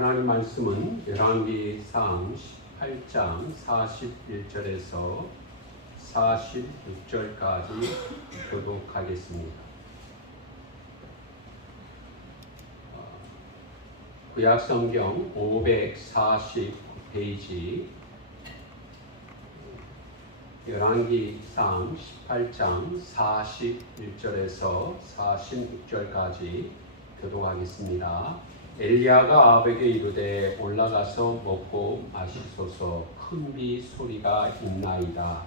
하나님 말씀은 열왕기상 18장 41절에서 46절까지 교독하겠습니다. 구약성경 549페이지 열왕기상 18장 41절에서 46절까지 교독하겠습니다. 엘리야가 아합에게 이르되 올라가서 먹고 마시소서 큰 비 소리가 있나이다.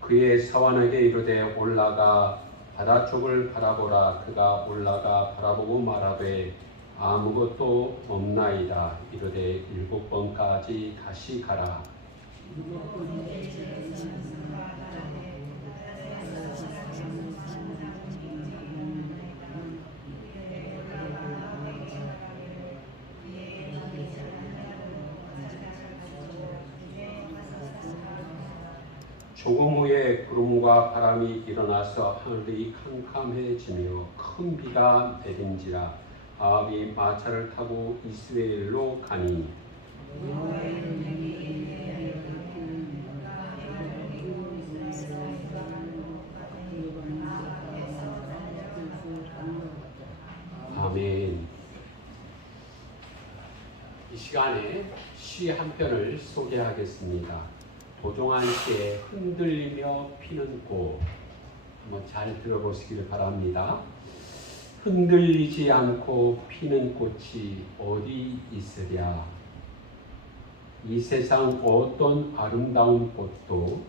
그의 사환에게 이르되 올라가 바다 쪽을 바라보라. 그가 올라가 바라보고 말하되 아무것도 없나이다. 이르되 7번까지 다시 가라. 조금 후에 구름과 바람이 일어나서 하늘이 캄캄해지며 큰 비가 내린지라. 아합이 마차를 타고 이스라엘로 가니 아멘. 이 시간에 시 한 편을 소개하겠습니다. 도종환 씨의 흔들리며 피는 꽃, 한번 잘 들어보시길 바랍니다. 흔들리지 않고 피는 꽃이 어디 있으랴. 이 세상 어떤 아름다운 꽃도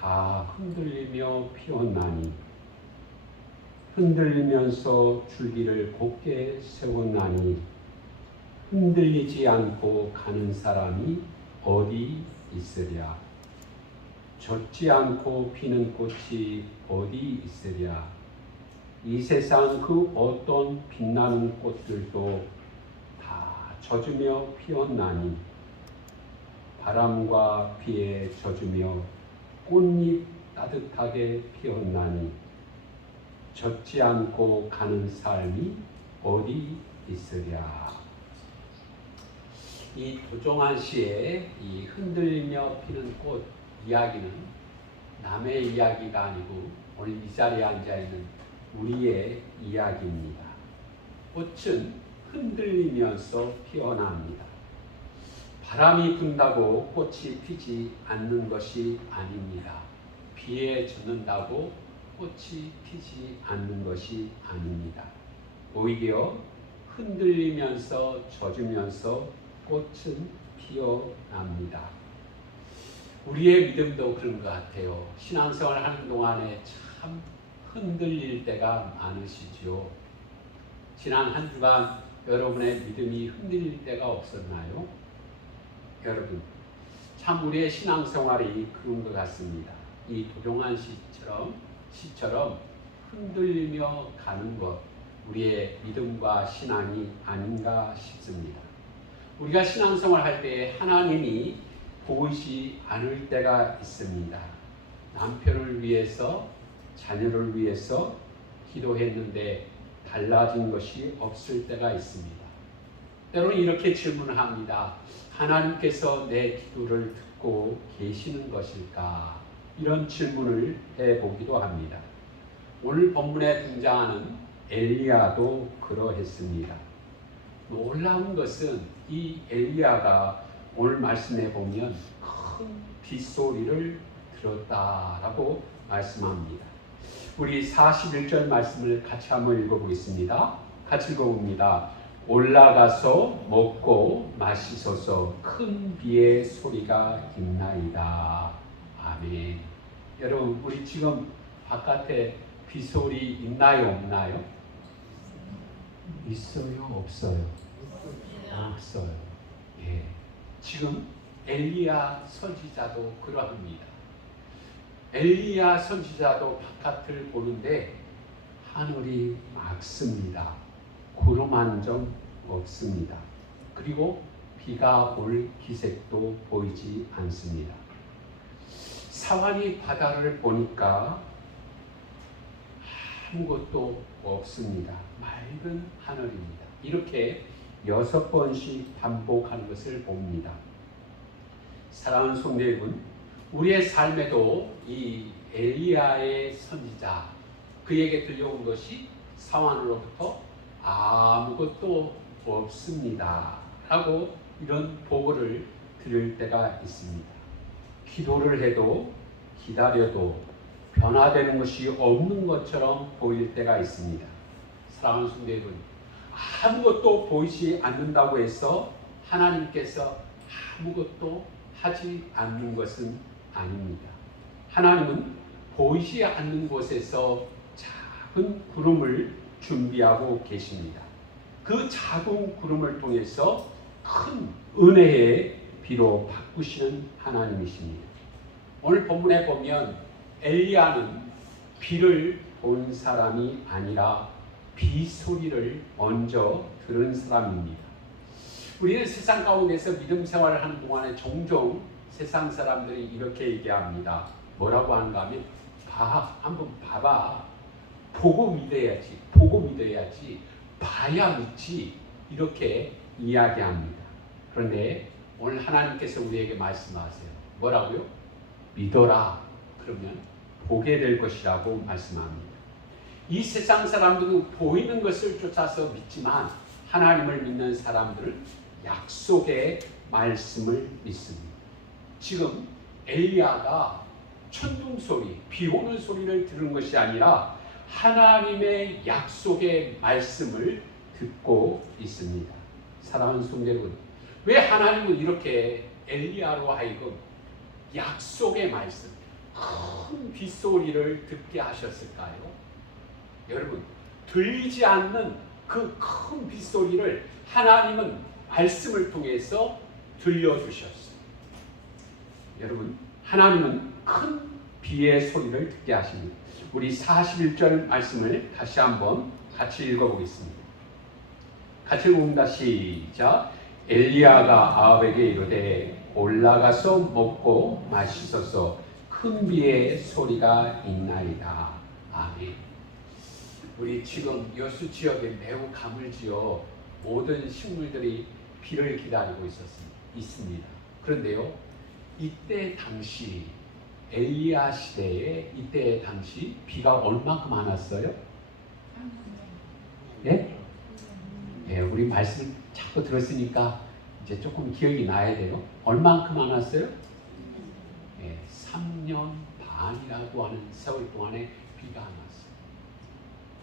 다 흔들리며 피었나니 흔들리면서 줄기를 곧게 세웠나니 흔들리지 않고 가는 사람이 어디 있으랴. 젖지 않고 피는 꽃이 어디 있으랴. 이 세상 그 어떤 빛나는 꽃들도 다 젖으며 피었나니 바람과 비에 젖으며 꽃잎 따뜻하게 피었나니 젖지 않고 가는 삶이 어디 있으랴. 이 도종환 씨의 이 흔들리며 피는 꽃 이야기는 남의 이야기가 아니고 오늘 이 자리에 앉아있는 우리의 이야기입니다. 꽃은 흔들리면서 피어납니다. 바람이 분다고 꽃이 피지 않는 것이 아닙니다. 비에 젖는다고 꽃이 피지 않는 것이 아닙니다. 오히려 흔들리면서 젖으면서 꽃은 피어납니다. 우리의 믿음도 그런 것 같아요. 신앙생활 하는 동안에 참 흔들릴 때가 많으시죠. 지난 한 주간 여러분의 믿음이 흔들릴 때가 없었나요? 여러분, 참 우리의 신앙생활이 그런 것 같습니다. 이 도종환 시처럼 흔들리며 가는 것, 우리의 믿음과 신앙이 아닌가 싶습니다. 우리가 신앙생활 할 때 하나님이 보이지 않을 때가 있습니다. 남편을 위해서, 자녀를 위해서 기도했는데 달라진 것이 없을 때가 있습니다. 때로는 이렇게 질문을 합니다. 하나님께서 내 기도를 듣고 계시는 것일까? 이런 질문을 해보기도 합니다. 오늘 본문에 등장하는 엘리야도 그러했습니다. 놀라운 것은 이 엘리야가 오늘 말씀해 보면 큰 빗소리를 들었다라고 말씀합니다. 우리 41절 말씀을 같이 한번 읽어보겠습니다. 같이 읽어봅니다. 올라가서 먹고 마시소서 큰 비의 소리가 있나이다. 아멘. 여러분, 우리 지금 바깥에 빗소리 있나요? 없나요? 있어요? 없어요? 없어요. 예. 지금 엘리야 선지자도 그러합니다. 엘리야 선지자도 바깥을 보는데 하늘이 맑습니다. 구름 한 점 없습니다. 그리고 비가 올 기색도 보이지 않습니다. 사완이 바다를 보니까 아무것도 없습니다. 맑은 하늘입니다. 이렇게 6번씩 반복하는 것을 봅니다. 사랑하는 성도 여러분, 우리의 삶에도 이 엘리야의 선지자, 그에게 들려온 것이 사완으로부터 아무것도 없습니다 라고 이런 보고를 들을 때가 있습니다. 기도를 해도 기다려도 변화되는 것이 없는 것처럼 보일 때가 있습니다. 사랑하는 성도 여러분, 아무것도 보이지 않는다고 해서 하나님께서 아무것도 하지 않는 것은 아닙니다. 하나님은 보이지 않는 곳에서 작은 구름을 준비하고 계십니다. 그 작은 구름을 통해서 큰 은혜의 비로 바꾸시는 하나님이십니다. 오늘 본문에 보면 엘리야는 비를 본 사람이 아니라 비 소리를 먼저 들은 사람입니다. 우리는 세상 가운데서 믿음 생활을 하는 동안에 종종 세상 사람들이 이렇게 얘기합니다. 뭐라고 하는가 하면 한번 봐봐. 보고 믿어야지. 보고 믿어야지. 봐야 믿지. 이렇게 이야기합니다. 그런데 오늘 하나님께서 우리에게 말씀하세요. 뭐라고요? 믿어라. 그러면 보게 될 것이라고 말씀합니다. 이 세상 사람들은 보이는 것을 쫓아서 믿지만 하나님을 믿는 사람들은 약속의 말씀을 믿습니다. 지금 엘리야가 천둥 소리, 비 오는 소리를 들은 것이 아니라 하나님의 약속의 말씀을 듣고 있습니다. 사랑하는 성도 여러분, 왜 하나님은 이렇게 엘리야로 하여금 약속의 말씀, 큰 빗소리를 듣게 하셨을까요? 여러분, 들리지 않는 그 큰 빗소리를 하나님은 말씀을 통해서 들려주셨어요. 여러분, 하나님은 큰 비의 소리를 듣게 하십니다. 우리 41절 말씀을 다시 한번 같이 읽어보겠습니다. 같이 읽습니다. 시작. 엘리야가 아합에게 이르되 올라가서 먹고 마시소서, 큰 비의 소리가 있나이다. 아멘. 우리 지금 여수 지역에 매우 가물지어 모든 식물들이 비를 기다리고 있습니다. 그런데요, 이때 당시 엘리야 시대에 이때 당시 비가 얼마큼 많았어요? 예? 예, 우리 말씀 자꾸 들었으니까 이제 조금 기억이 나야 돼요. 얼마큼 많았어요? 예, 3년 반이라고 하는 세월 동안에 비가 안 왔어요.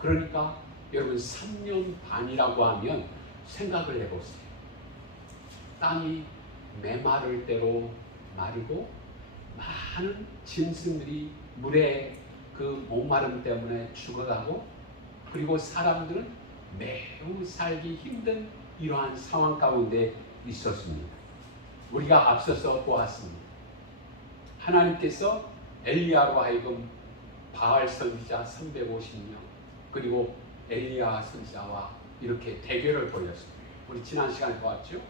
그러니까 여러분 3년 반이라고 하면 생각을 해보세요. 땅이 메마를 대로 마르고 많은 짐승들이 물에 그 목마름 때문에 죽어가고, 그리고 사람들은 매우 살기 힘든 이러한 상황 가운데 있었습니다. 우리가 앞서서 보았습니다. 하나님께서 엘리야로 하여금 바알 선지자 350명 그리고 엘리야 선지자와 이렇게 대결을 벌였습니다. 우리 지난 시간에 보았죠?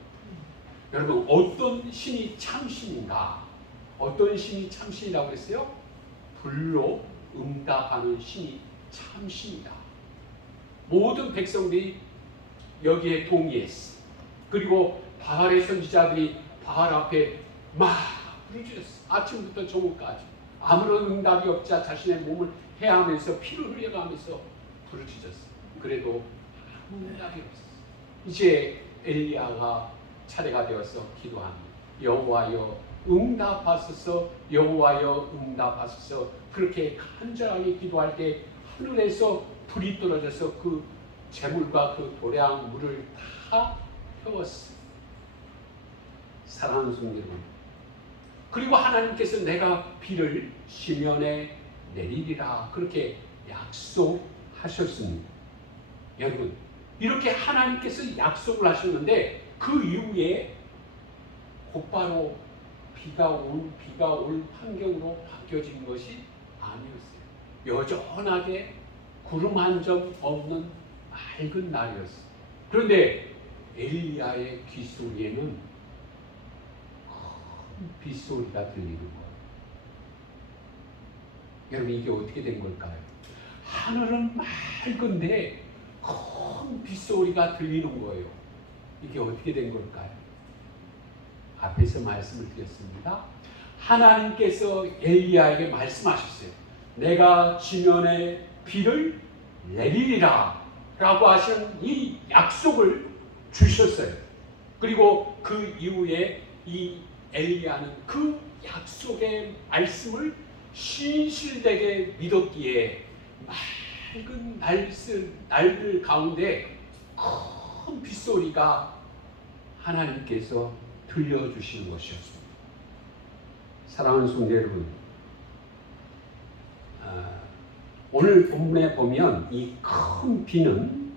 여러분, 어떤 신이 참신인가? 어떤 신이 참신이라고 했어요? 불로 응답하는 신이 참신이다. 모든 백성들이 여기에 동의했어. 그리고 바알의 선지자들이 바알 앞에 막 부르짖었어. 아침부터 저녁까지 아무런 응답이 없자 자신의 몸을 해하면서 피를 흘려가면서 부르짖었어. 그래도 아무 응답이 없었어. 이제 엘리야가 차례가 되어서 기도합니다. 여호와여 응답하소서, 여호와여 응답하소서. 그렇게 간절하게 기도할 때 하늘에서 불이 떨어져서 그 재물과 그 도량 물을 다 태웠어요. 사랑하는 성도 여러분, 그리고 하나님께서 내가 비를 시면에 내리리라 그렇게 약속하셨습니다. 여러분, 이렇게 하나님께서 약속을 하셨는데 그 이후에 곧바로 비가 올 환경으로 바뀌어진 것이 아니었어요. 여전하게 구름 한 점 없는 맑은 날이었어요. 그런데 엘리야의 귀소리에는 큰 빗소리가 들리는 거예요. 여러분 이게 어떻게 된 걸까요? 하늘은 맑은데 큰 빗소리가 들리는 거예요. 이게 어떻게 된 걸까요? 앞에서 말씀을 드렸습니다. 하나님께서 엘리야에게 말씀하셨어요. 내가 지면에 비를 내리리라 라고 하신 이 약속을 주셨어요. 그리고 그 이후에 이 엘리야는 그 약속의 말씀을 신실되게 믿었기에 맑은 날들 가운데 큰 빗소리가 하나님께서 들려주시는 것이었습니다. 사랑하는 성도 여러분, 오늘 본문에 보면 이 큰 비는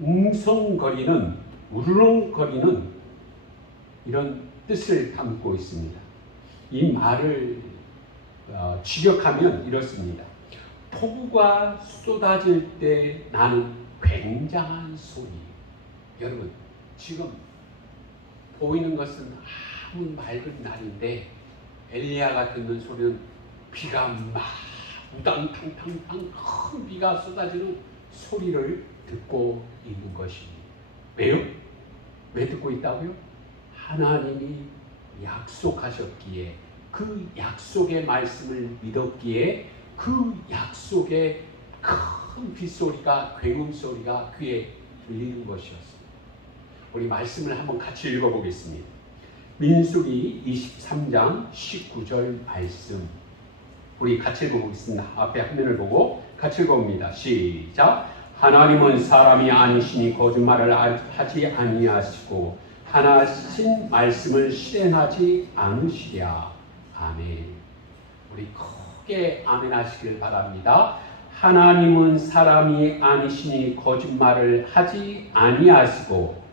웅성거리는 우르렁거리는 이런 뜻을 담고 있습니다. 이 말을 직역하면 이렇습니다. 폭우가 쏟아질 때 나는 굉장한 소리. 여러분 지금 보이는 것은 아무 맑은 날인데 엘리야가 듣는 소리는 비가 막 우당탕탕탕 큰 비가 쏟아지는 소리를 듣고 있는 것입니다. 왜요? 왜 듣고 있다고요? 하나님이 약속하셨기에 그 약속의 말씀을 믿었기에 그 약속의 큰 빗소리가 굉음소리가 귀에 들리는 것이었습니다. 우리 말씀을 한번 같이 읽어보겠습니다. 민수기 23장 19절 말씀 우리 같이 읽어보겠습니다. 앞에 화면을 보고 같이 읽어봅니다. 시작. 하나님은 사람이 아니시니 거짓말을 하지 아니하시고 하나신 말씀을 실행하지 않으시랴. 아멘. 우리 크게 아멘 하시길 바랍니다. 하나님은 사람이 아니시니 거짓말을 하지 아니하시고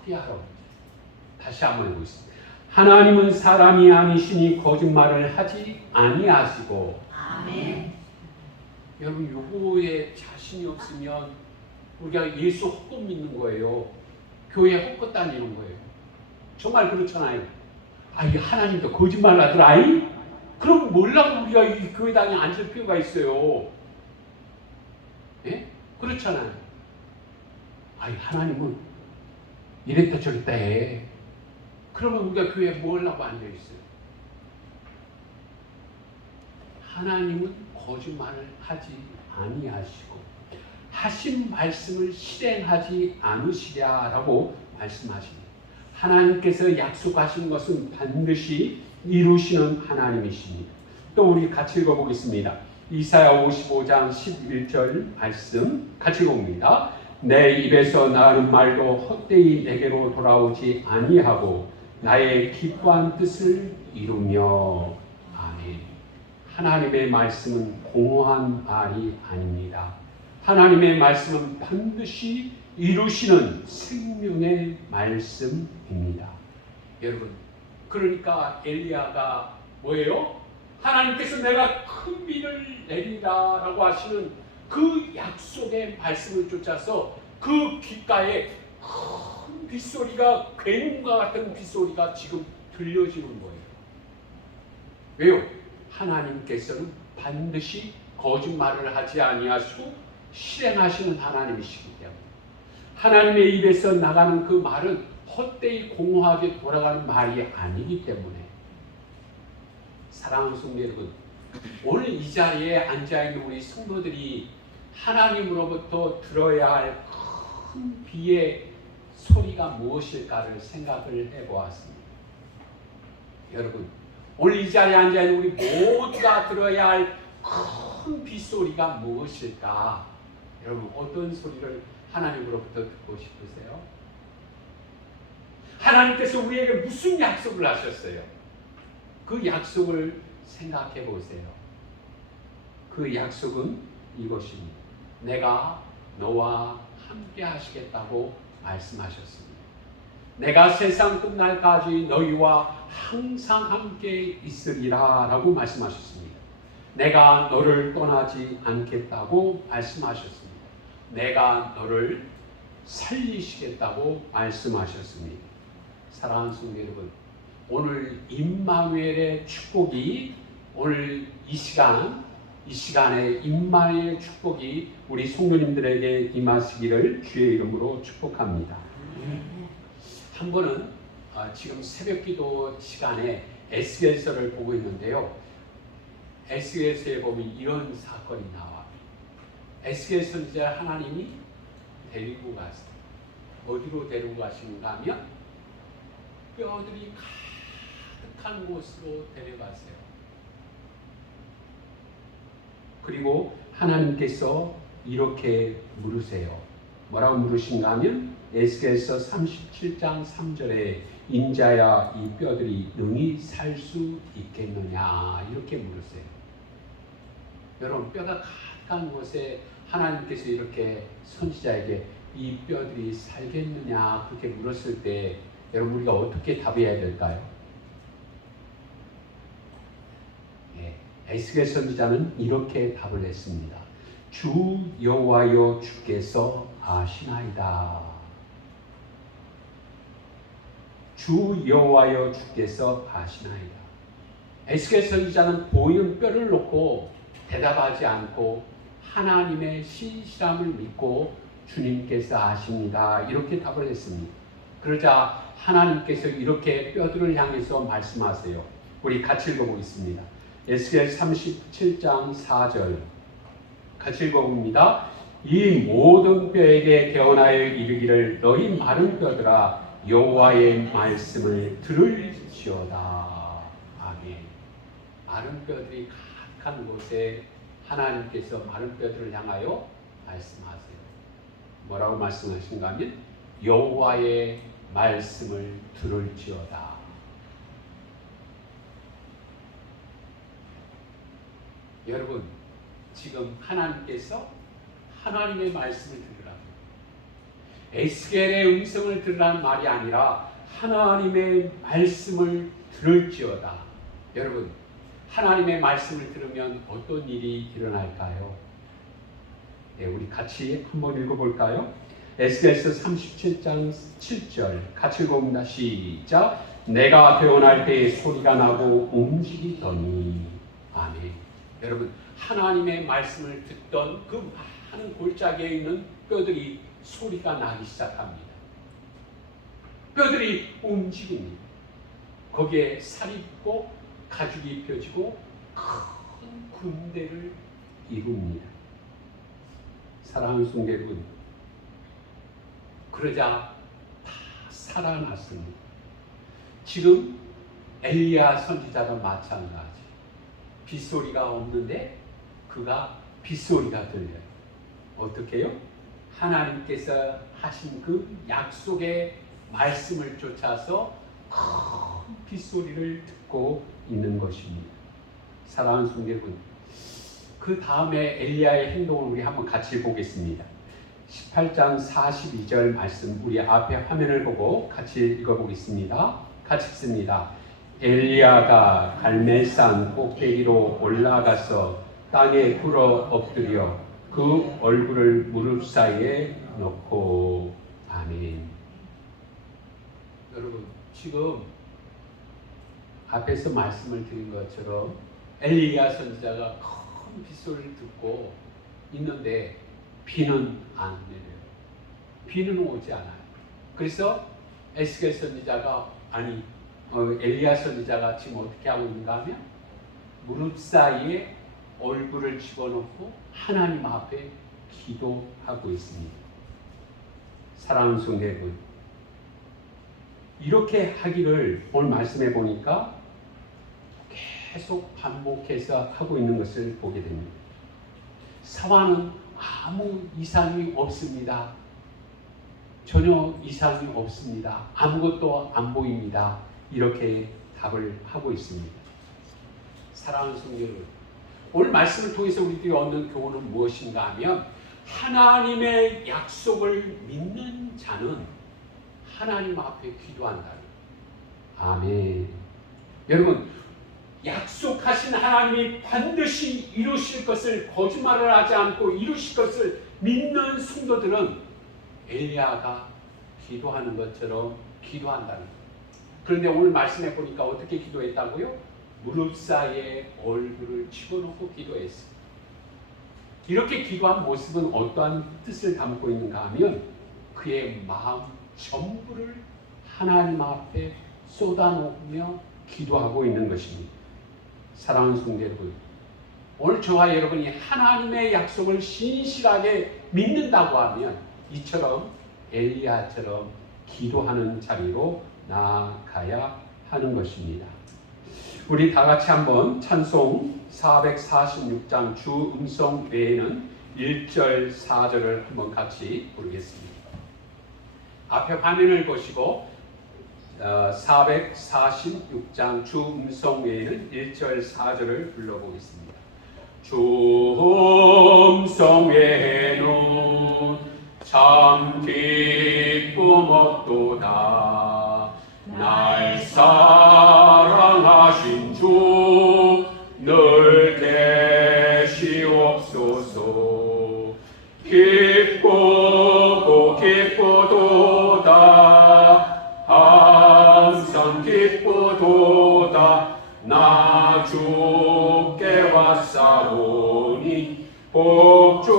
크게 하라고 다시 한번 해보겠습니다. 하나님은 사람이 아니시니 거짓말을 하지 아니하시고 아멘. 여러분 요거에 자신이 없으면 우리가 예수 헛것 믿는 거예요. 교회 헛것 다니는 거예요. 정말 그렇잖아요. 이 하나님도 거짓말 하더라. 그럼 몰라도 우리가 이 교회 당에 앉을 필요가 있어요. 예? 그렇잖아요. 하나님은 이랬다 저랬다 해. 그러면 우리가 교회에 뭘 하고 앉아있어요? 하나님은 거짓말을 하지 아니하시고 하신 말씀을 실행하지 않으시랴라고 말씀하십니다. 하나님께서 약속하신 것은 반드시 이루시는 하나님이십니다. 또 우리 같이 읽어보겠습니다. 이사야 55장 11절 말씀 같이 읽어봅니다. 내 입에서 나가는 말도 헛되이 내게로 돌아오지 아니하고 나의 기뻐한 뜻을 이루며. 아멘. 하나님의 말씀은 공허한 말이 아닙니다. 하나님의 말씀은 반드시 이루시는 생명의 말씀입니다. 여러분, 그러니까 엘리야가 뭐예요? 하나님께서 내가 큰 비를 내리라 라고 하시는 그 약속의 말씀을 쫓아서 그 귓가에 큰 빗소리가 굉음과 같은 빗소리가 지금 들려지는 거예요. 왜요? 하나님께서는 반드시 거짓말을 하지 아니하시고 실행하시는 하나님이시기 때문에 하나님의 입에서 나가는 그 말은 헛되이 공허하게 돌아가는 말이 아니기 때문에 사랑하는 성도 여러분, 오늘 이 자리에 앉아있는 우리 성도들이 하나님으로부터 들어야 할 큰 비의 소리가 무엇일까를 생각을 해보았습니다. 여러분, 오늘 이 자리에 앉아있는 우리 모두가 들어야 할 큰 빗소리가 무엇일까? 여러분, 어떤 소리를 하나님으로부터 듣고 싶으세요? 하나님께서 우리에게 무슨 약속을 하셨어요? 그 약속을 생각해 보세요. 그 약속은 이것입니다. 내가 너와 함께 하시겠다고 말씀하셨습니다. 내가 세상 끝날까지 너희와 항상 함께 있으리라 라고 말씀하셨습니다. 내가 너를 떠나지 않겠다고 말씀하셨습니다. 내가 너를 살리시겠다고 말씀하셨습니다. 사랑하는 성도 여러분, 오늘 임마누엘의 축복이 오늘 이 시간에 임마의 축복이 우리 성도님들에게 임하시기를 주의 이름으로 축복합니다. 한 번은 지금 새벽기도 시간에 에스겔서를 보고 있는데요. 에스겔서에 보면 이런 사건이 나와. 에스겔 선지자 하나님이 데리고 갔어요. 어디로 데리고 가시는가 하면 뼈들이 가득한 곳으로 데려갔어요. 그리고 하나님께서 이렇게 물으세요. 뭐라고 물으신가 하면 에스겔서 37장 3절에 인자야 이 뼈들이 능히 살 수 있겠느냐 이렇게 물으세요. 여러분 뼈가 가득한 곳에 하나님께서 이렇게 선지자에게 이 뼈들이 살겠느냐 그렇게 물었을 때 여러분 우리가 어떻게 답해야 될까요? 에스겔 선지자는 이렇게 답을 했습니다. 주 여호와여 주께서 아시나이다. 주 여호와여 주께서 아시나이다. 에스겔 선지자는 보이는 뼈를 놓고 대답하지 않고 하나님의 신실함을 믿고 주님께서 아십니다. 이렇게 답을 했습니다. 그러자 하나님께서 이렇게 뼈들을 향해서 말씀하세요. 우리 같이 읽어보겠습니다. 에스겔 37장 4절 같이 읽어봅니다. 이 모든 뼈에게 깨어나여 이르기를 너희 마른 뼈들아 여호와의 말씀을 들을지어다. 아멘. 마른 뼈들이 가득한 곳에 하나님께서 마른 뼈들을 향하여 말씀하세요. 뭐라고 말씀하신가 하면 여호와의 말씀을 들을지어다. 여러분 지금 하나님께서 하나님의 말씀을 들으라고 에스겔의 음성을 들으라는 말이 아니라 하나님의 말씀을 들을지어다. 여러분 하나님의 말씀을 들으면 어떤 일이 일어날까요? 네, 우리 같이 한번 읽어볼까요? 에스겔서 37장 7절 같이 읽어봅니다. 시작. 내가 태어날 때 소리가 나고 움직이더니 아멘. 여러분 하나님의 말씀을 듣던 그 많은 골짜기에 있는 뼈들이 소리가 나기 시작합니다. 뼈들이 움직입니다. 거기에 살이 있고 가죽이 펴지고 큰 군대를 이룹니다. 사랑하는 성도 여러분, 그러자 다 살아났습니다. 지금 엘리야 선지자도 마찬가지. 빗소리가 없는데 그가 빗소리가 들려요. 어떻게 해요? 하나님께서 하신 그 약속의 말씀을 쫓아서 큰 빗소리를 듣고 있는 것입니다. 사랑하는 성도 여러분, 그 다음에 엘리야의 행동을 우리 한번 같이 보겠습니다. 18장 42절 말씀 우리 앞에 화면을 보고 같이 읽어보겠습니다. 같이 읽습니다. 엘리야가 갈멜산 꼭대기로 올라가서 땅에 꿇어 엎드려 그 얼굴을 무릎 사이에 넣고 아멘. 여러분 지금 앞에서 말씀을 드린 것처럼 엘리야 선지자가 큰 빗소리를 듣고 있는데 비는 안 내려요. 비는 오지 않아요. 그래서 에스겔 선지자가 엘리야 선지자가 지금 어떻게 하고 있는가 하면 무릎 사이에 얼굴을 집어넣고 하나님 앞에 기도하고 있습니다. 사랑하는 성도 여러분, 이렇게 하기를 오늘 말씀해 보니까 계속 반복해서 하고 있는 것을 보게 됩니다. 상황은 아무 이상이 없습니다. 전혀 이상이 없습니다. 아무것도 안 보입니다. 이렇게 답을 하고 있습니다. 사랑하는 성도 여러분, 오늘 말씀을 통해서 우리들이 얻는 교훈은 무엇인가 하면 하나님의 약속을 믿는 자는 하나님 앞에 기도한다. 아멘. 여러분 약속하신 하나님이 반드시 이루실 것을 거짓말을 하지 않고 이루실 것을 믿는 성도들은 엘리야가 기도하는 것처럼 기도한다는 거예요. 그런데 오늘 말씀해 보니까 어떻게 기도했다고요? 무릎 사이에 얼굴을 집어넣고 기도했습니다. 이렇게 기도한 모습은 어떠한 뜻을 담고 있는가 하면 그의 마음 전부를 하나님 앞에 쏟아놓으며 기도하고 있는 것입니다. 사랑하는 성도 여러분, 오늘 저와 여러분이 하나님의 약속을 신실하게 믿는다고 하면 이처럼 엘리야처럼 기도하는 자리로 나아가야 하는 것입니다. 우리 다 같이 한번 찬송 446장 주 음성 외에는 1절 4절을 한번 같이 부르겠습니다. 앞에 화면을 보시고 446장 주 음성 외에는 1절 4절을 불러보겠습니다. 주 음성 외에는 참 기쁨 없도다. 날 사랑하신 주 늘 계시옵소서. 기쁘고 기쁘도다. 항상 기쁘도다. 나 주께 왔사오니 복주옵소서.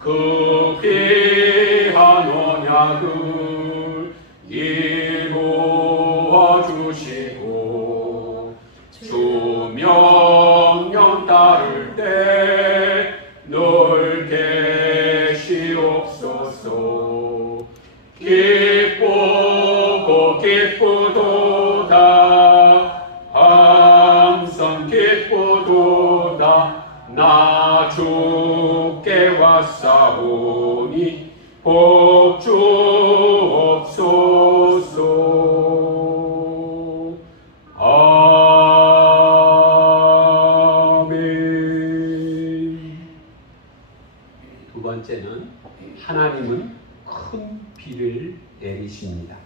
그 귀한 언약을 이루어 주시고 주 명령 따를 때 늘 계시옵소서. 기쁘고 기쁘도다. 항상 기쁘도다. 나 주께 왔사오니 복주옵소서. 아멘. 두 번째는 하나님은 큰 비를 내리십니다.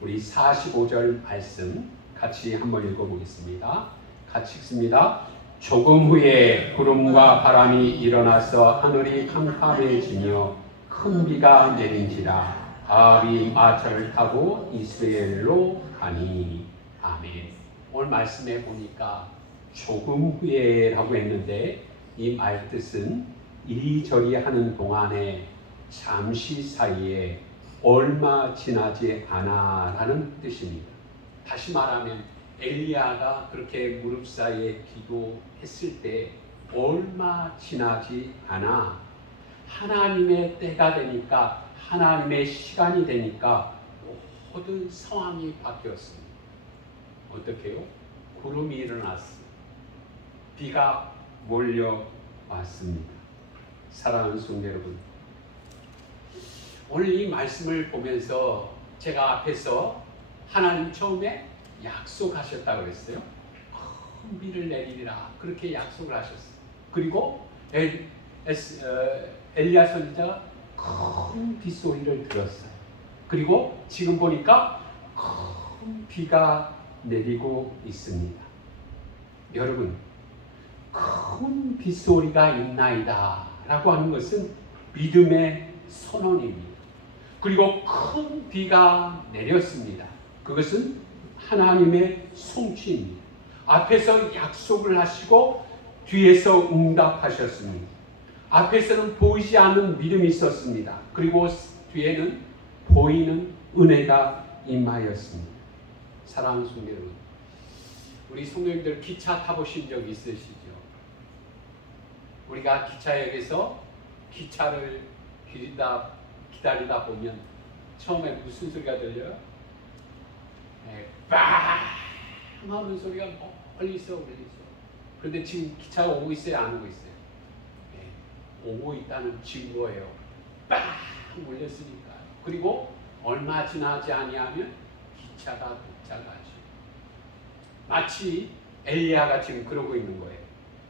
우리 45절 말씀 같이 한번 읽어보겠습니다. 같이 읽습니다. 조금 후에 구름과 바람이 일어나서 하늘이 캄캄해지며 큰 비가 내린지라. 아합이 마차를 타고 이스라엘로 가니. 아멘. 오늘 말씀에 보니까 조금 후에라고 했는데 이 말뜻은 이리저리 하는 동안에 잠시 사이에 얼마 지나지 않아 라는 뜻입니다. 다시 말하면 엘리야가 그렇게 무릎 사이에 기도했을 때 얼마 지나지 않아 하나님의 때가 되니까, 하나님의 시간이 되니까 모든 상황이 바뀌었습니다. 어떻게요? 구름이 일어났습니다. 비가 몰려왔습니다. 사랑하는 성도 여러분, 오늘 이 말씀을 보면서 제가 앞에서 하나님 처음에 약속하셨다고 그랬어요. 큰 비를 내리리라 그렇게 약속을 하셨어요. 그리고 엘리야 선지자가 큰 빗소리를 들었어요. 그리고 지금 보니까 큰 비가 내리고 있습니다. 여러분, 큰 빗소리가 있나이다 라고 하는 것은 믿음의 선언입니다. 그리고 큰 비가 내렸습니다. 그것은 하나님의 성취입니다. 앞에서 약속을 하시고 뒤에서 응답하셨습니다. 앞에서는 보이지 않는 믿음이 있었습니다. 그리고 뒤에는 보이는 은혜가 임하였습니다. 사랑하는 성도 여러분, 우리 성도님들 기차 타보신 적 있으시죠? 우리가 기차역에서 기차를 기다리다 보면 처음에 무슨 소리가 들려요? 빵 하는 소리가 멀리 있어. 그런데 지금 기차가 오고 있어요? 안 오고 있어요? 오고 있다는 증거예요. 빵 몰렸으니까. 그리고 얼마 지나지 아니하면 기차가 도착하죠. 마치 엘리야가 지금 그러고 있는 거예요.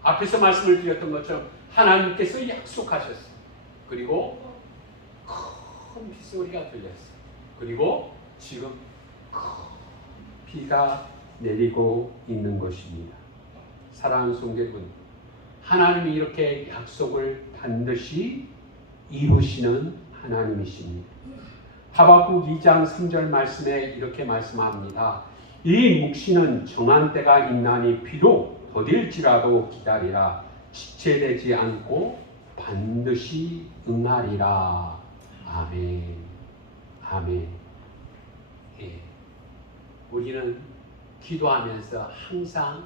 앞에서 말씀을 드렸던 것처럼 하나님께서 약속하셨어요. 그리고 큰 빗소리가 들렸어요. 그리고 지금 큰 비가 내리고 있는 것입니다. 사랑하는 성도 여러분, 하나님이 이렇게 약속을 반드시 이루시는 하나님이십니다. 하박국 2장 3절 말씀에 이렇게 말씀합니다. 이 묵시는 정한 때가 있나니 비록 더딜지라도 기다리라. 지체되지 않고 반드시 응하리라. 아멘. 아멘. 예. 우리는 기도하면서 항상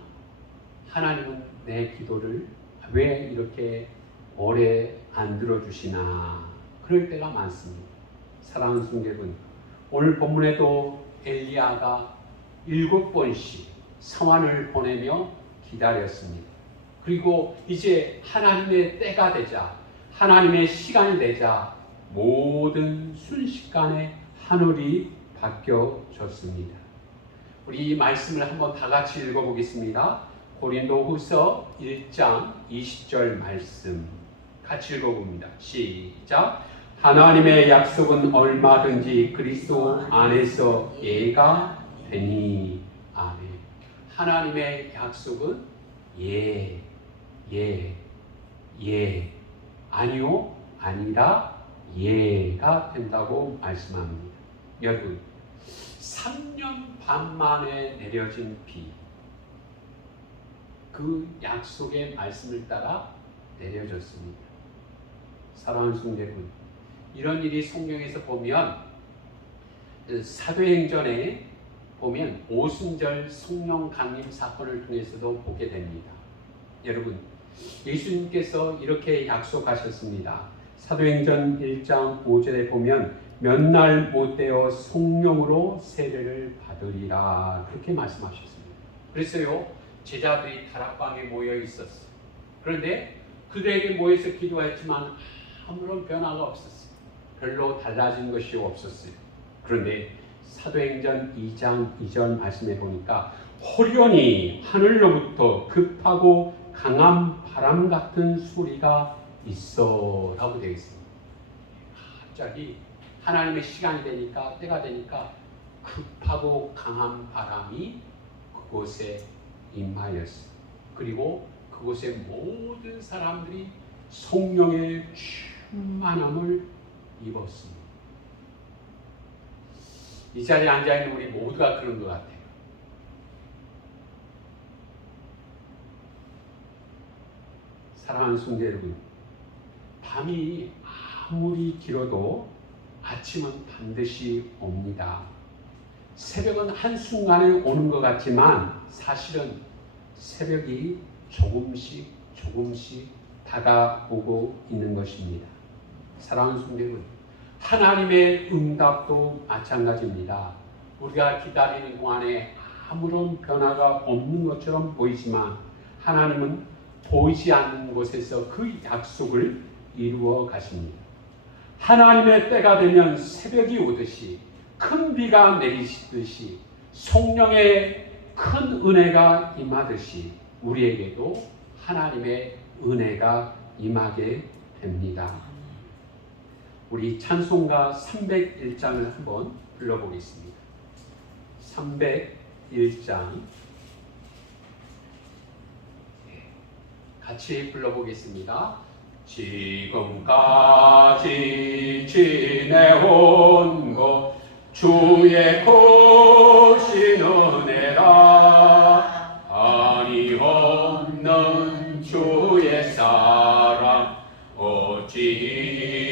하나님은 내 기도를 왜 이렇게 오래 안 들어주시나 그럴 때가 많습니다. 사랑하는 성도분, 오늘 본문에도 엘리야가 7번씩 성환을 보내며 기다렸습니다. 그리고 이제 하나님의 때가 되자, 하나님의 시간이 되자 모든 순식간에 하늘이 바뀌어졌습니다. 우리 이 말씀을 한번 다 같이 읽어보겠습니다. 고린도후서 1장 20절 말씀 같이 읽어봅니다. 시작. 하나님의 약속은 얼마든지 그리스도 안에서 예가 되니. 아멘. 하나님의 약속은 예, 아니요, 아니라 예가 된다고 말씀합니다. 여러분, 3년 반 만에 내려진 비, 그 약속의 말씀을 따라 내려졌습니다. 사랑하는 성도여러분, 이런 일이 성경에서 보면 사도행전에 보면 오순절 성령 강림 사건을 통해서도 보게 됩니다. 여러분, 예수님께서 이렇게 약속하셨습니다. 사도행전 1장 5절에 보면 몇 날 못되어 성령으로 세례를 받으리라 그렇게 말씀하셨습니다. 그래서요, 제자들이 다락방에 모여 있었어요. 그런데 그들에게 모여서 기도했지만 아무런 변화가 없었어요. 별로 달라진 것이 없었어요. 그런데 사도행전 2장 2절 말씀에 보니까 호련히 하늘로부터 급하고 강한 바람 같은 소리가 있어 라고 되어 있습니다. 갑자기 하나님의 시간이 되니까, 때가 되니까 급하고 강한 바람이 그곳에 임하였어요. 그리고 그곳에 모든 사람들이 성령의 충만함을 입었습니다. 이 자리에 앉아있는 우리 모두가 그런 것 같아요. 사랑하는 성도 여러분, 밤이 아무리 길어도 아침은 반드시 옵니다. 새벽은 한순간에 오는 것 같지만 사실은 새벽이 조금씩 다가오고 있는 것입니다. 사랑하는 성도 여러분, 하나님의 응답도 마찬가지입니다. 우리가 기다리는 동안에 아무런 변화가 없는 것처럼 보이지만 하나님은 보이지 않는 곳에서 그 약속을 이루어 가십니다. 하나님의 때가 되면 새벽이 오듯이, 큰 비가 내리시듯이, 성령의 큰 은혜가 임하듯이 우리에게도 하나님의 은혜가 임하게 됩니다. 우리 찬송가 301장을 한번 불러보겠습니다. 301장 같이 불러보겠습니다. 지금까지 지내온 것 주의 크신 은혜라. 아니 없는 주의 사랑 어찌로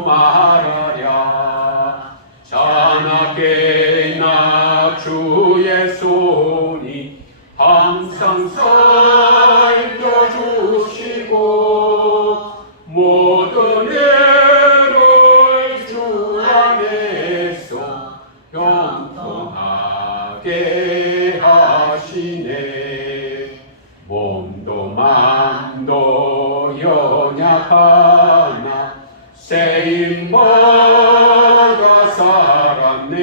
말하랴. 자나깨나 주의 손이 항상 살펴주시고 모든 일을 주 안에서 형통하게 하시네. 몸도 마음도 연약하나 세임받아 살았네.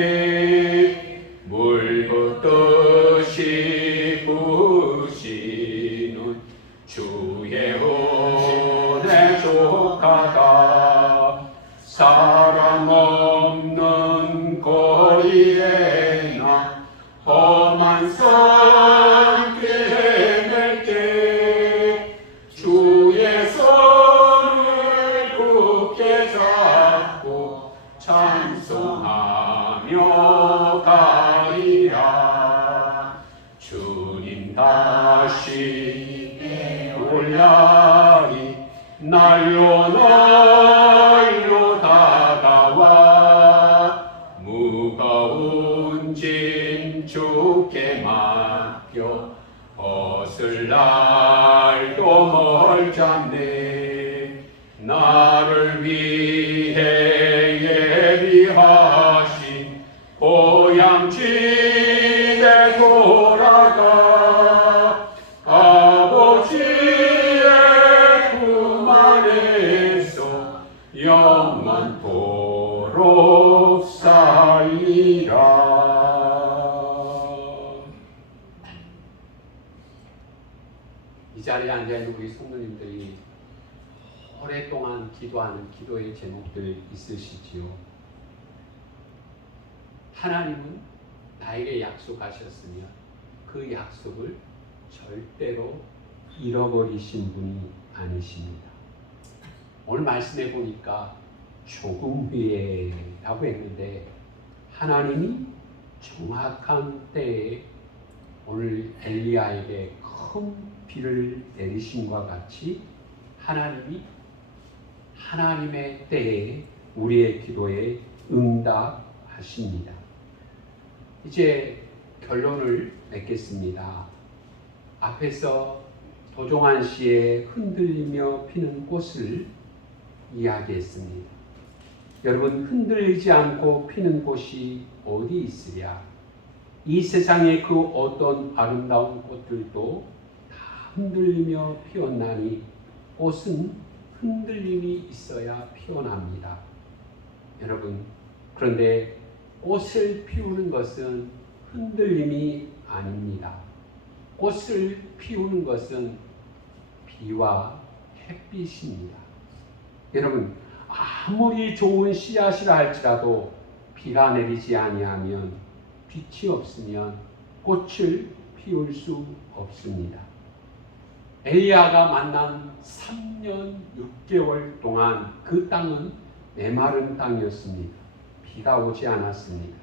물붓듯이 부시는 주의 은혜 족하다. 사람 없는 거리에나 험한 산길 헤맬 때 주의 손을 굳게 잡고 찬송 날라리 날로 다가와 무거운 짐 주께 맡겨 벗을 날도 멀잖네. 나를 위해 예비하신 고향 집에 돌아가 아버지의 품 안에서 영원토록 살리라. 이 자리에 앉아있는 우리 성도님들이 오랫동안 기도하는 기도의 제목들 있으시지요? 하나님은 나에게 약속하셨으면 그 약속을 절대로 잃어버리신 분이 아니십니다. 오늘 말씀해 보니까 조금 후에 라고 했는데 하나님이 정확한 때에 오늘 엘리야에게 큰 비를 내리심과 같이 하나님이 하나님의 때에 우리의 기도에 응답하십니다. 이제 결론을 맺겠습니다. 앞에서 도종환 씨의 흔들리며 피는 꽃을 이야기했습니다. 여러분, 흔들리지 않고 피는 꽃이 어디 있으랴? 이 세상의 그 어떤 아름다운 꽃들도 다 흔들리며 피었나니 꽃은 흔들림이 있어야 피어납니다. 여러분, 그런데 꽃을 피우는 것은 흔들림이 아닙니다. 꽃을 피우는 것은 비와 햇빛입니다. 여러분, 아무리 좋은 씨앗이라 할지라도 비가 내리지 아니하면 빛이 없으면 꽃을 피울 수 없습니다. 엘리야가 만난 3년 6개월 동안 그 땅은 메마른 땅이었습니다. 비가 오지 않았습니다.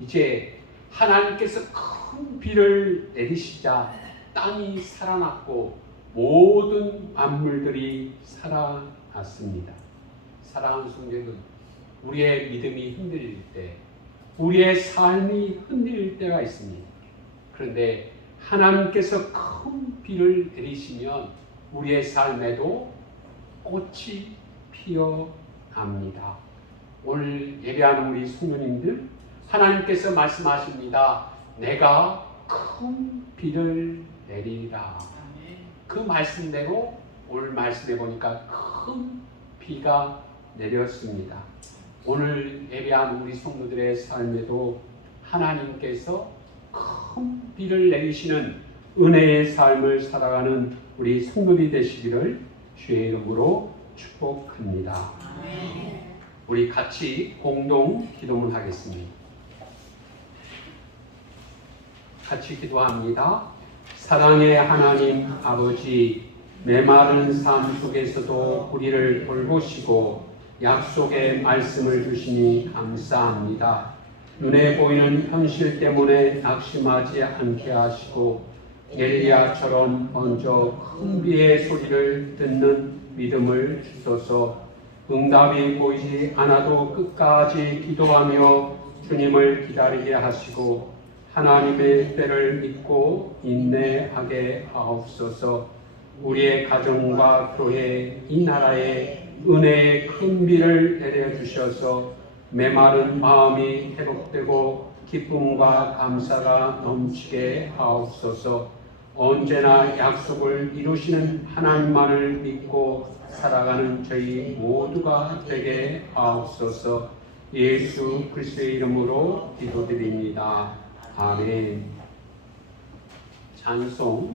이제 하나님께서 큰 비를 내리시자 땅이 살아났고 모든 만물들이 살아났습니다. 사랑하는 성도들, 우리의 믿음이 흔들릴 때, 우리의 삶이 흔들릴 때가 있습니다. 그런데 하나님께서 큰 비를 내리시면 우리의 삶에도 꽃이 피어납니다. 오늘 예배하는 우리 성도님들, 하나님께서 말씀하십니다. 내가 큰 비를 내리리라. 그 말씀대로 오늘 말씀해 보니까 큰 비가 내렸습니다. 오늘 예배하는 우리 성도들의 삶에도 하나님께서 큰 비를 내리시는 은혜의 삶을 살아가는 우리 성도들이 되시기를 주의 이름으로 축복합니다. 우리 같이 공동 기도문 하겠습니다. 같이 기도합니다. 사랑의 하나님 아버지, 메마른 삶 속에서도 우리를 돌보시고 약속의 말씀을 주시니 감사합니다. 눈에 보이는 현실 때문에 낙심하지 않게 하시고 엘리야처럼 먼저 큰 비의 소리를 듣는 믿음을 주소서. 응답이 보이지 않아도 끝까지 기도하며 주님을 기다리게 하시고 하나님의 때를 믿고 인내하게 하옵소서. 우리의 가정과 교회, 이 나라에 은혜의 큰 비를 내려주셔서 메마른 마음이 회복되고 기쁨과 감사가 넘치게 하옵소서. 언제나 약속을 이루시는 하나님만을 믿고 살아가는 저희 모두가 되게 하옵소서. 예수 그리스도의 이름으로 기도드립니다. 아멘. 찬송